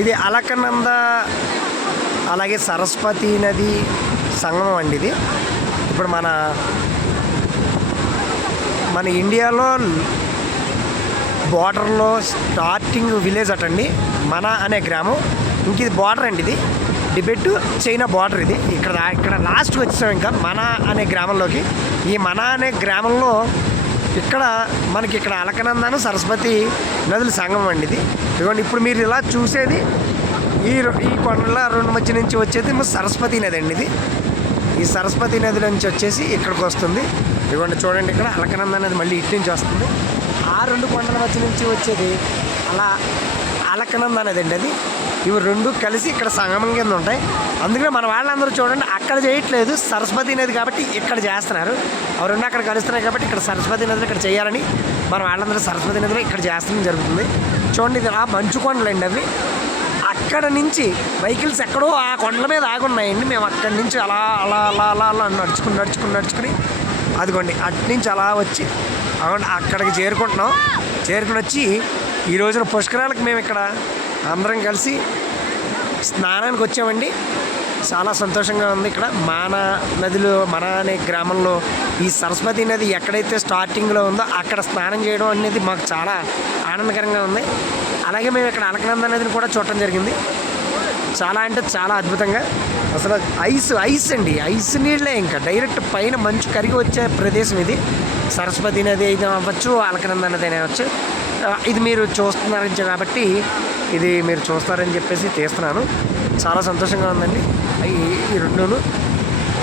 ఇది అలకనంద అలాగే సరస్వతి నది సంగమం అండి ఇది. ఇప్పుడు మన మన ఇండియాలో బార్డర్లో స్టార్టింగ్ విలేజ్ అటండి మన అనే గ్రామం. ఇంక ఇది బార్డర్ అండి ఇది. టిబెట్ చైనా బార్డర్ ఇది. ఇక్కడ ఇక్కడ లాస్ట్కి వచ్చాం ఇంకా మన అనే గ్రామంలోకి. ఈ మన అనే గ్రామంలో ఇక్కడ మనకి ఇక్కడ అలకనందను సరస్వతి నదుల సంగమం అండి ఇది. ఇదిగోండి ఇప్పుడు మీరు ఇలా చూసేది ఈ ఈ కొండల రెండు మధ్య నుంచి వచ్చేది సరస్వతి నది అండి ఇది. ఈ సరస్వతి నది నుంచి వచ్చేసి ఇక్కడికి వస్తుంది. ఇదిగోండి చూడండి ఇక్కడ అలకనంద అనేది మళ్ళీ ఇటు నుంచి వస్తుంది. ఆ రెండు కొండల మధ్య నుంచి వచ్చేది అలా అలకనంద అనేది అండి అది. ఇవి రెండు కలిసి ఇక్కడ సంగమం కింద ఉంటాయి. అందుకనే మన వాళ్ళందరూ చూడండి అక్కడ చేయట్లేదు సరస్వతి నది కాబట్టి ఇక్కడ చేస్తున్నారు. అవి రెండు అక్కడ కలుస్తున్నాయి కాబట్టి ఇక్కడ సరస్వతి నదిలో ఇక్కడ చేయాలని మన వాళ్ళందరూ సరస్వతి నదిలో ఇక్కడ చేస్తడం జరుగుతుంది. చూడండి ఇది ఆ మంచు కొండలండి అవి. అక్కడ నుంచి వెహికల్స్ ఎక్కడో ఆ కొండల మీద ఆగున్నాయండి. మేము అక్కడి నుంచి అలా అలా అలా అలా అలా నడుచుకుని నడుచుకుని నడుచుకుని అదిగోండి అటు నుంచి అలా వచ్చి అక్కడికి చేరుకుంటున్నాం. చేరుకుని వచ్చి ఈ రోజున పుష్కరాలకు మేము ఇక్కడ అందరం కలిసి స్నానానికి వచ్చామండి. చాలా సంతోషంగా ఉంది ఇక్కడ. మాన నదిలో మన అనే గ్రామంలో ఈ సరస్వతి నది ఎక్కడైతే స్టార్టింగ్లో ఉందో అక్కడ స్నానం చేయడం అనేది మాకు చాలా ఆనందకరంగా ఉంది. అలాగే మేము ఇక్కడ అలకనంద నదిని కూడా చూడటం జరిగింది. చాలా అంటే చాలా అద్భుతంగా. అసలు ఐస్ ఐస్ అండి ఐస్ నీళ్ళే ఇంకా. డైరెక్ట్ పైన మంచు కరిగి వచ్చే ప్రదేశం ఇది. సరస్వతి నది అయితే అవ్వచ్చు అలకనంద నది అయినా అవ్వచ్చు. ఇది మీరు చూస్తున్నారని కాబట్టి ఇది మీరు చూస్తారని చెప్పేసి తీస్తున్నాను. చాలా సంతోషంగా ఉందండి. ఈ ఈ రెండును.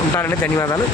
ఉంటానండి ధన్యవాదాలు.